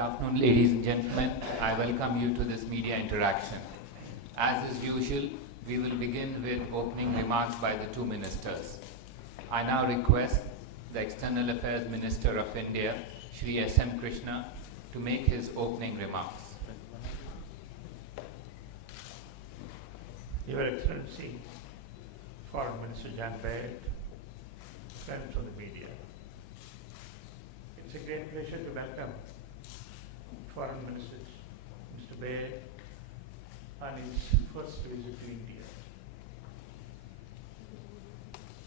afternoon, ladies and gentlemen. I welcome you to this media interaction. As is usual, we will begin with opening remarks by the two ministers. I now request the External Affairs Minister of India, Shri S.M. Krishna, to make his opening remarks. Your Excellency, Foreign Minister Baird, friends of the media, it's a great pleasure to welcome Foreign Minister Mr. Baird on his first visit to India.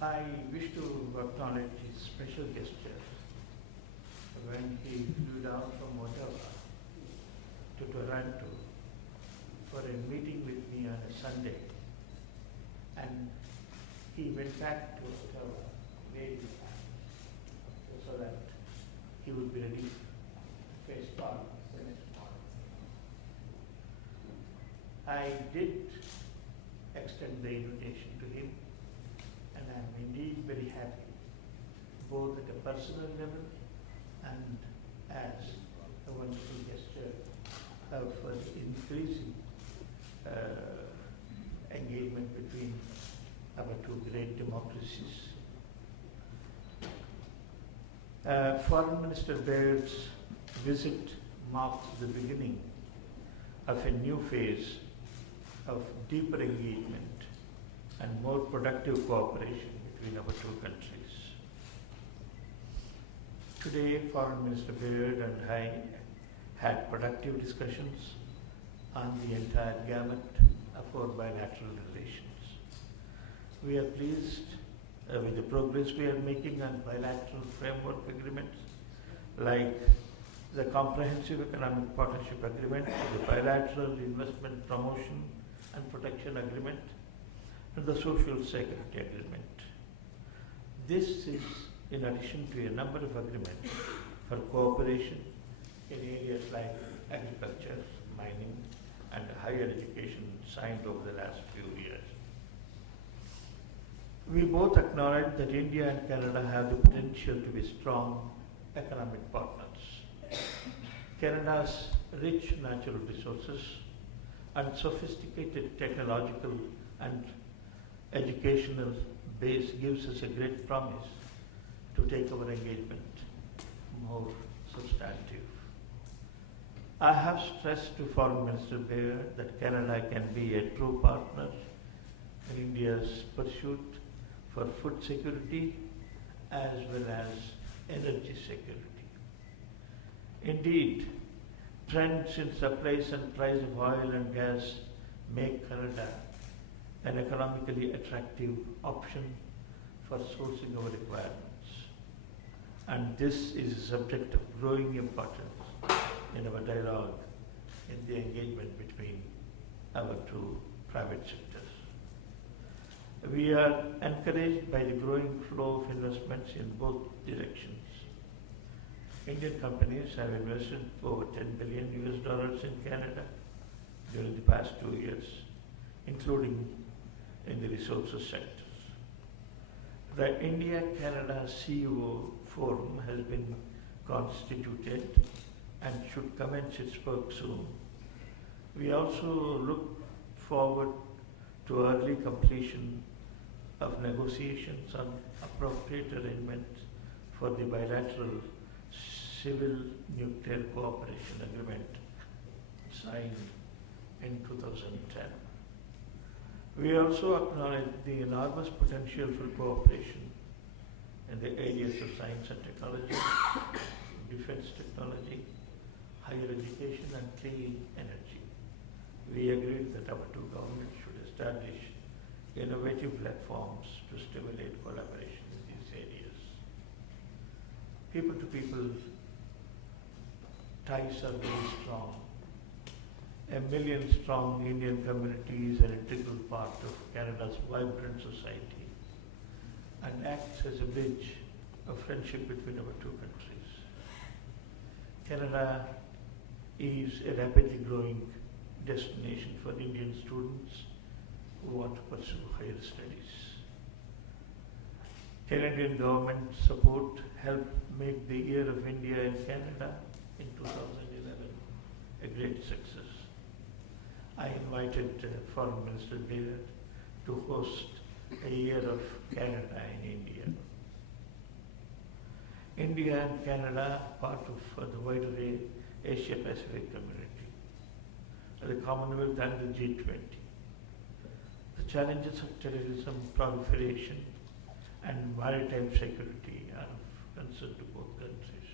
I wish to acknowledge his special gesture when he flew down from Ottawa to Toronto for a meeting with me on a Sunday, and he went back to Ottawa very fast so that he would be ready to face Parliament the next morning. I did extend the invitation to him, and I am indeed very happy, both at a personal level and as a wonderful gesture of increasing engagement between our two great democracies. Foreign Minister Baird's visit marks the beginning of a new phase of deeper engagement and more productive cooperation between our two countries. Today, Foreign Minister Baird and I had productive discussions on the entire gamut of our bilateral relations. We are pleased with the progress we are making on bilateral framework agreements like the Comprehensive Economic Partnership Agreement, the Bilateral Investment Promotion and Protection Agreement, and the Social Security Agreement. This is in addition to a number of agreements for cooperation in areas like agriculture, mining, and higher education signed over the last few years. We both acknowledge that India and Canada have the potential to be strong economic partners. Canada's rich natural resources and sophisticated technological and educational base gives us a great promise to take our engagement more substantive. I have stressed to Foreign Minister Baird that Canada can be a true partner in India's pursuit for food security as well as energy security. Indeed, trends in supplies and price of oil and gas make Canada an economically attractive option for sourcing our requirements. And this is a subject of growing importance in our dialogue in the engagement between our two private sectors. We are encouraged by the growing flow of investments in both directions. Indian companies have invested over $10 billion in Canada during the past 2 years, including in the resources sectors. The India-Canada CEO Forum has been constituted and should commence its work soon. We also look forward to early completion of negotiations on appropriate arrangements for the bilateral civil nuclear cooperation agreement signed in 2010. We also acknowledge the enormous potential for cooperation in the areas of science and technology, defense technology, higher education, and clean energy. We agree that our two governments should establish innovative platforms to stimulate collaboration in these areas. People-to-people ties are very strong. A million-strong Indian community is an integral part of Canada's vibrant society and acts as a bridge of friendship between our two countries. Canada is a rapidly growing destination for Indian students who want to pursue higher studies. Canadian government support helped make the Year of India in Canada in 2011 a great success. I invited Foreign Minister Baird to host a year of Canada in India. India and Canada are part of the wider Asia Pacific community, the Commonwealth and the G20. The challenges of terrorism, proliferation, and maritime security are of concern to both countries.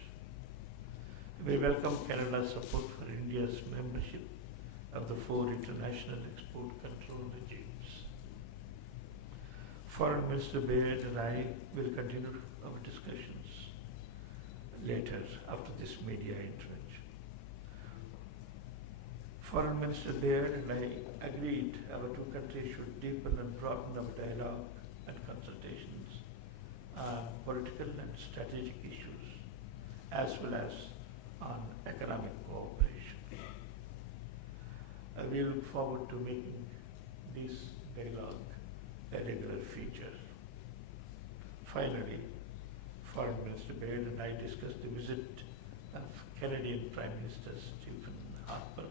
We welcome Canada's support for India's membership of the 4 international export control regimes. Foreign Minister Baird and I will continue our discussions later after this media intervention. Foreign Minister Baird and I agreed our two countries should deepen and broaden our dialogue and consultations on political and strategic issues, as well as on economic cooperation. We look forward to making this dialogue a regular feature. Finally, Foreign Minister Baird and I discussed the visit of Canadian Prime Minister Stephen Harper,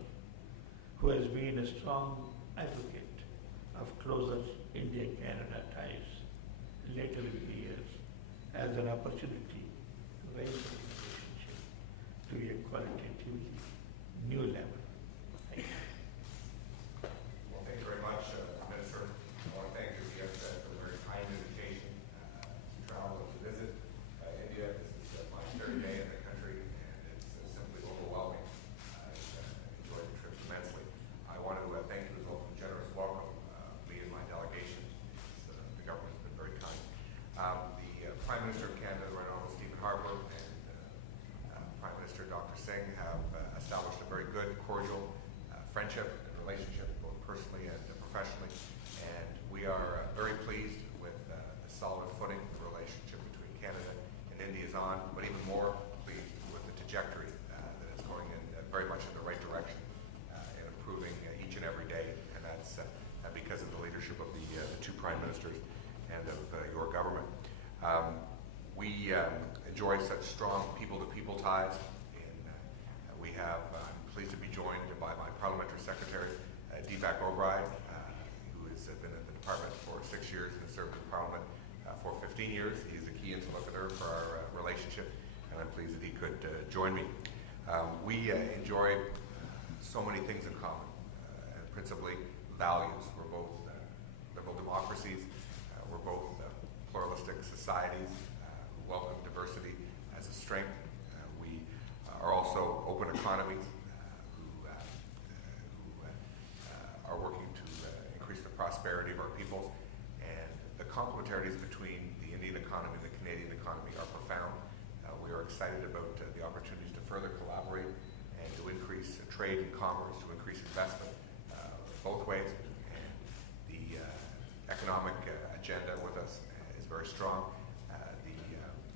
who has been a strong advocate of closer India-Canada ties later in the year as an opportunity to raise the relationship to a qualitatively new level. Thank you. Well, thank you very much, Minister. I want to thank you again for the very kind invitation to travel and to visit India. This is my third day in the country, and it's simply overwhelming. I've enjoyed the trip immensely. I want to thank you as well for the generous welcome, me and my delegation. The government's been very kind. The Prime Minister of Canada, Right Honourable Stephen Harper, and Prime Minister Dr. Singh have established a very good, cordial friendship and relationship, both personally and professionally. And we are very pleased with the solid footing the relationship between Canada and India is on, but even more pleased with the trajectory that is going in very much in the right direction and improving each and every day. And that's because of the leadership of the two Prime Ministers and of your government. We enjoy such strong people-to-people ties. We have, I'm pleased to be joined by my Parliamentary Secretary, Deepak O'Brien, who has been in the Department for 6 years and has served in Parliament for 15 years. He's a key interlocutor for our relationship, and I'm pleased that he could join me. We enjoy so many things in common, and principally values. We're both liberal democracies. We're both pluralistic societies who welcome diversity as a strength. We are also open economies who are working to increase the prosperity of our peoples. And the complementarities between the Indian economy and the Canadian economy are profound. We are excited about the opportunities to further collaborate and to increase trade and commerce, to increase investment both ways. And the economic agenda with us is very strong. The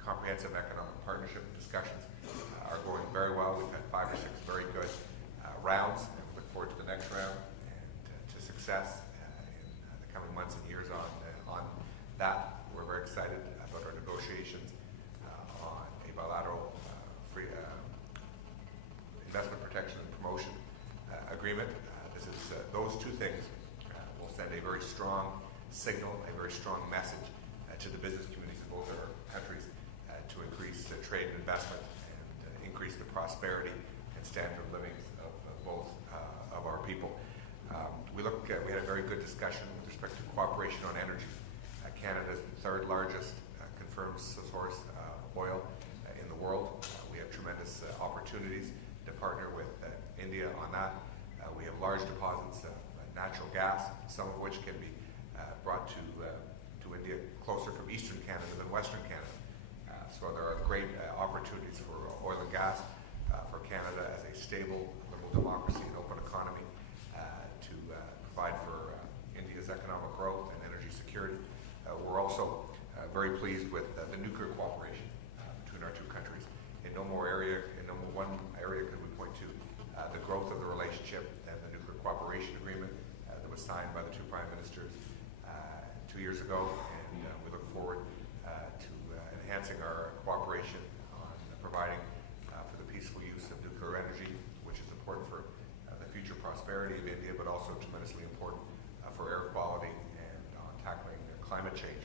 comprehensive economic partnership discussions are going very well. We've had 5 or 6 very good rounds, and we look forward to the next round and to success in the coming months and years on that. We're very excited about our negotiations on a bilateral free investment protection and promotion agreement. Those two things will send a very strong signal, a very strong message to the business communities of both our countries to increase trade and investment and increase the prosperity and standard of living of both of our people. We had a very good discussion with respect to cooperation on energy. Canada is the 3rd largest confirmed source of oil in the world. We have tremendous opportunities to partner with India on that. We have large deposits of natural gas, some of which can be brought to India closer from eastern Canada than western Canada. So there are great opportunities for oil and gas for Canada as a stable liberal democracy and open economy to provide for India's economic growth and energy security. We're also very pleased with the nuclear cooperation between our two countries. In no one area could we point to the growth of the relationship and the nuclear cooperation agreement that was signed by the two Prime Ministers 2 years ago, and we look forward to enhancing our cooperation on providing for the peaceful use of prosperity of India, but also tremendously important for air quality and on tackling climate change.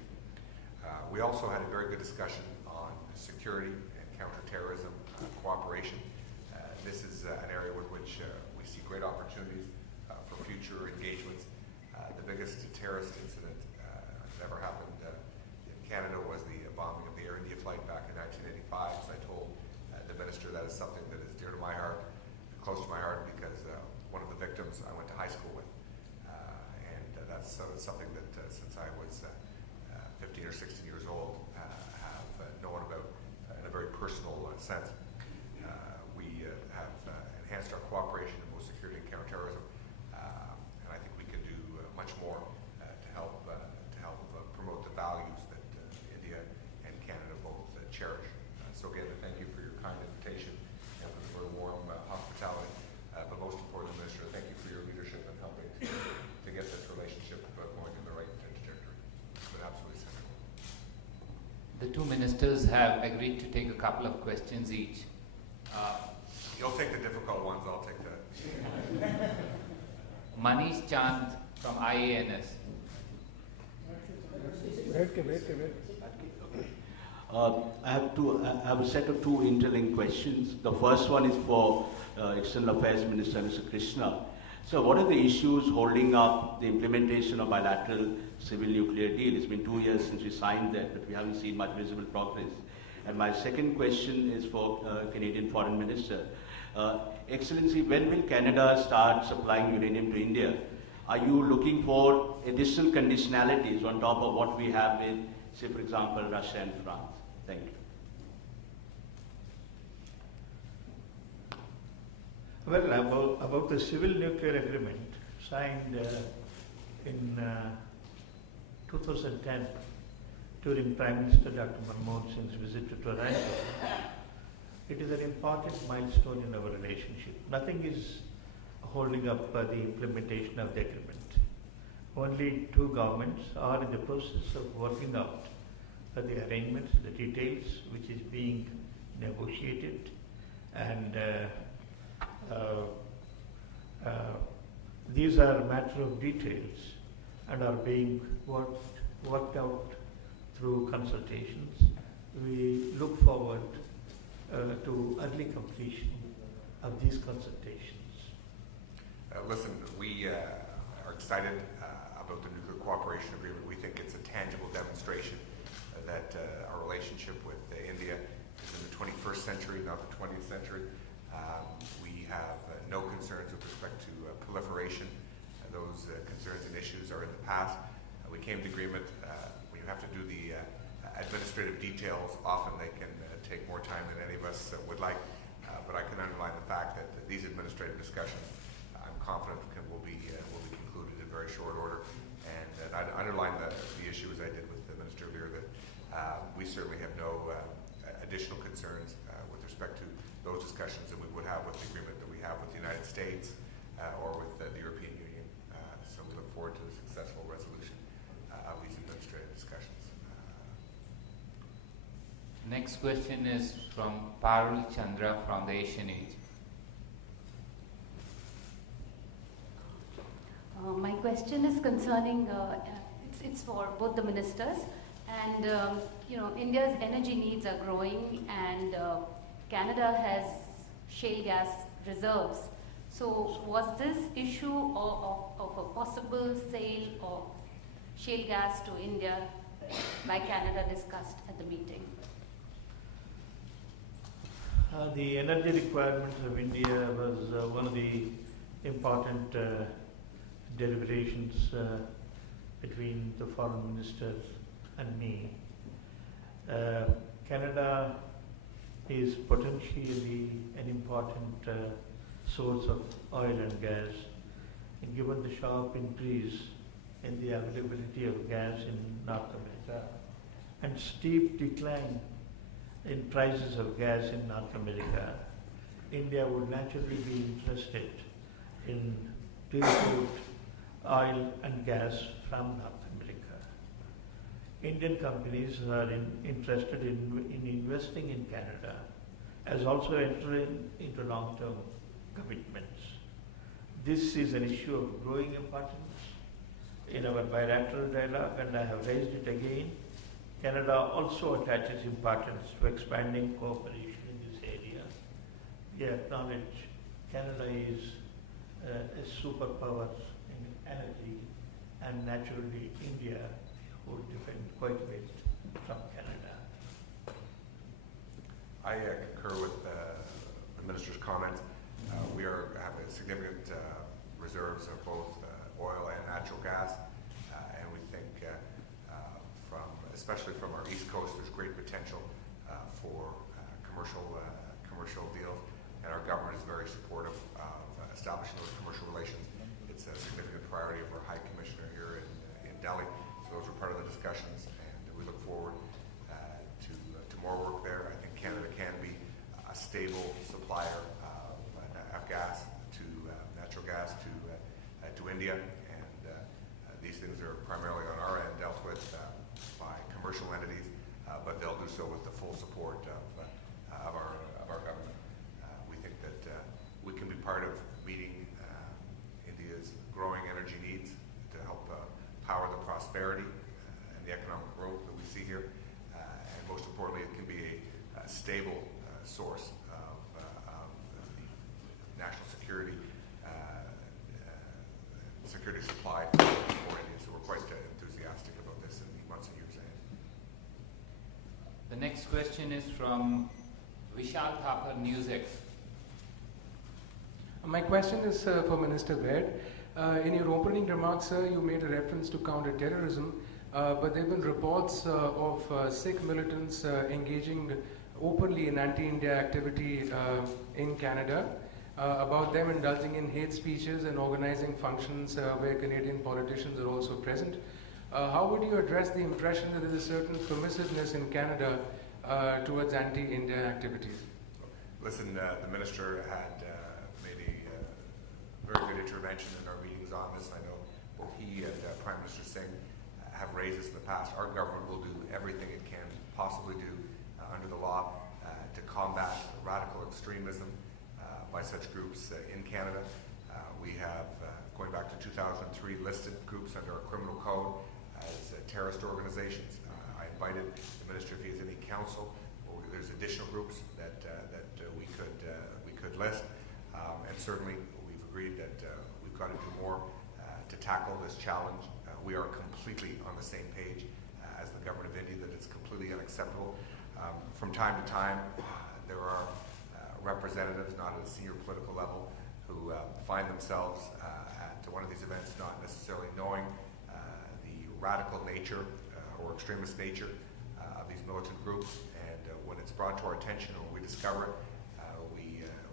We also had a very good discussion on security and counterterrorism cooperation. This is an area with which we see great opportunities for future engagements. The biggest terrorist incident that ever happened in Canada was the bombing of the Air India flight back in 1985. So I told the minister that is something that is dear to my heart, close to my heart, because one of the victims I went to high school with. And that's something that since I was 15 or 16 years old, have known about in a very personal sense. We have enhanced our cooperation in both security and counterterrorism, and I think we can do much more to help promote the values that India and Canada both cherish. So again, thank you for your kind invitation and for the very warm hospitality. But most importantly, Minister, thank you for your leadership in helping to get this relationship going in the right trajectory. It's been absolutely central. The two ministers have agreed to take a couple of questions each. You'll take the difficult ones, I'll take the... Manish Chand from IANS. I have a set of two interlinked questions. The first one is for External Affairs Minister, Mr. Krishna. So what are the issues holding up the implementation of bilateral civil nuclear deal? It's been 2 years since we signed that, but we haven't seen much visible progress. And my second question is for Canadian Foreign Minister. Excellency, when will Canada start supplying uranium to India? Are you looking for additional conditionalities on top of what we have with, say, for example, Russia and France? Thank you. Well, about the civil nuclear agreement signed in 2010 during Prime Minister Dr. Manmohan Singh's visit to Toronto, it is an important milestone in our relationship. Nothing is holding up the implementation of the agreement. Only two governments are in the process of working out the arrangements, the details, which is being negotiated, and these are a matter of details and are being worked out through consultations. We look forward to early completion of these consultations. Listen, we are excited about the nuclear cooperation agreement. We think it's a tangible demonstration that our relationship with India is in the 21st century, not the 20th century. We have no concerns with respect to proliferation. Those concerns and issues are in the past. We came to agreement. When you have to do the administrative details, often they can take more time than any of us would like. But I can underline the fact that these administrative discussions, I'm confident, will be concluded in very short order. And I'd underline the issue, as I did with the Minister earlier, that we certainly have no additional concerns with respect to those discussions that we would have with the agreement that we have with the United States or with the European Union. So we look forward to a successful resolution of these administrative discussions. Next question is from Parul Chandra from the Asian Age. My question is concerning, it's for both the ministers, and India's energy needs are growing, and Canada has shale gas reserves. So was this issue of a possible sale of shale gas to India by Canada discussed at the meeting? The energy requirements of India was one of the important deliberations between the foreign minister and me. Canada is potentially an important source of oil and gas, and given the sharp increase in the availability of gas in North America and steep decline in prices of gas in North America, India would naturally be interested in to import oil and gas from North America. Indian companies are interested in investing in Canada, as also entering into long-term commitments. this is an issue of growing importance in our bilateral dialogue, and I have raised it again. Canada also attaches importance to expanding cooperation in this area. We acknowledge Canada is a superpower in energy, and naturally India would depend quite a bit from Canada. I concur with the Minister's comments. We have a significant reserves of both oil and natural gas, and we think especially from our east coast, there's great potential for commercial deals, and our government is very supportive of establishing those commercial relations. It's a significant priority of our High Commissioner here in Delhi, so those are part of the discussions, and we look forward to more work there. I think Canada can be a stable supplier of natural gas to India, and these things are primarily on our end dealt with by commercial entities, but they'll do so with the full support of our government. We think that we can be part of meeting India's growing energy needs to help power the prosperity and the economic growth that we see here, and most importantly, it can be a stable source of the national security supply for India. So we're quite enthusiastic about this in the months and years ahead. The next question is from Vishal Thapar, NewsX. My question is for Minister Baird. In your opening remarks, sir, you made a reference to counter-terrorism, but there have been reports of Sikh militants engaging openly in anti-India activity in Canada, about them indulging in hate speeches and organizing functions where Canadian politicians are also present. How would you address the impression that there is a certain permissiveness in Canada towards anti-India activities? Listen, the Minister had made a very good intervention in our meetings on this. I know both he and Prime Minister Singh have raised this in the past. Our government will do everything it can possibly do under the law to combat radical extremism by such groups in Canada. We have, going back to 2003, listed groups under our criminal code as terrorist organizations. I invited the Minister if he has any counsel, or there's additional groups that we could list, and certainly we've agreed that we've got to do more to tackle this challenge. We are completely on the same page as the government of India that it's completely unacceptable. From time to time, there are representatives, not at a senior political level, who find themselves at one of these events not necessarily knowing the radical nature or extremist nature of these militant groups, and when it's brought to our attention or we discover it,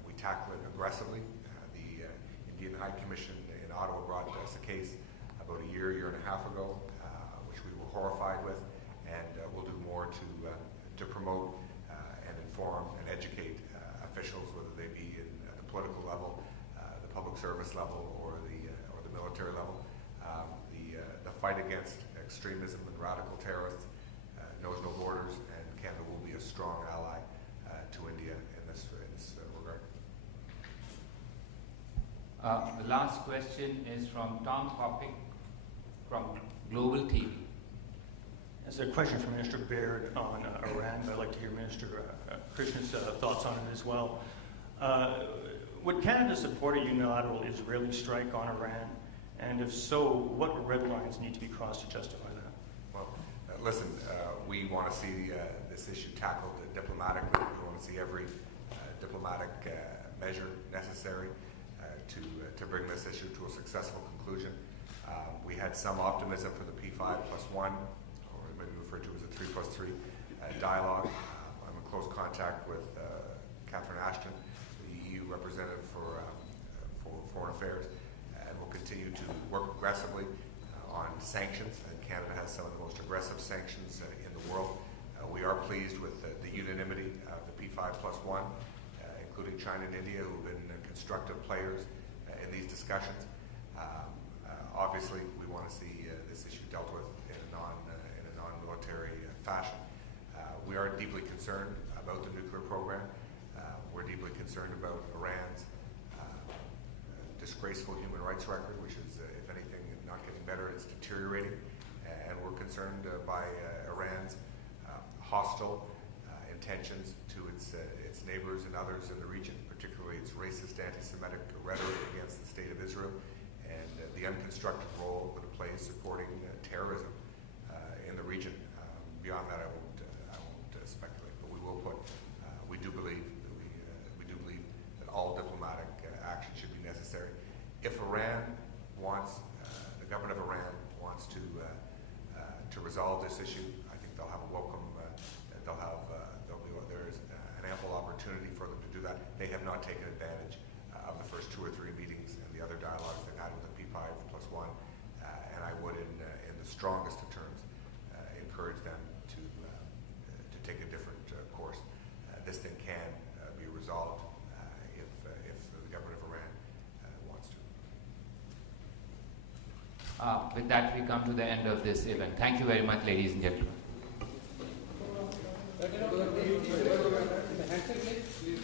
we tackle it aggressively. The Indian High Commission in Ottawa brought us a case about a year and a half ago, which we were horrified with, and we'll do more to promote and inform and educate officials, whether they be at the political level, the public service level, or the military level. The fight against extremism and radical terrorists knows no borders, and Canada will be a strong ally to India in this regard. The last question is from Tom Hoppick from Global TV. As a question for Minister Baird on Iran, but I'd like to hear Minister Krishna's thoughts on it as well. Would Canada support a unilateral Israeli strike on Iran? And if so, what red lines need to be crossed to justify that? Well, listen, we want to see this issue tackled diplomatically. We want to see every diplomatic measure necessary to bring this issue to a successful conclusion. We had some optimism for the P5+1, or maybe referred to as a 3+3 dialogue. I'm in close contact with Catherine Ashton, the EU representative for Foreign Affairs, and we'll continue to work aggressively on sanctions. And Canada has some of the most aggressive sanctions in the world. We are pleased with the unanimity of the P5+1, including China and India, who have been constructive players in these discussions. Obviously, we want to see this issue dealt with in a non-military fashion. We are deeply concerned about the nuclear program. We're deeply concerned about Iran's disgraceful human rights record, which is, if anything, not getting better, it's deteriorating. And we're concerned by Iran's hostile intentions to its neighbors and others in the region, particularly its racist, anti-Semitic rhetoric against the state of Israel, and the unconstructive role that it plays supporting terrorism in the region. Beyond that, I won't speculate, but we will put. We do believe that all diplomatic action should be necessary. If Iran wants, the government of Iran wants to resolve this issue, I think they'll have a welcome. There's an ample opportunity for them to do that. They have not taken advantage of the first 2 or 3 meetings and the other dialogues they've had with the P5+1, and I would, in the strongest of terms, encourage them to take a different course. This thing can be resolved if the government of Iran wants to. With that, we come to the end of this event. Thank you very much, ladies and gentlemen. Please.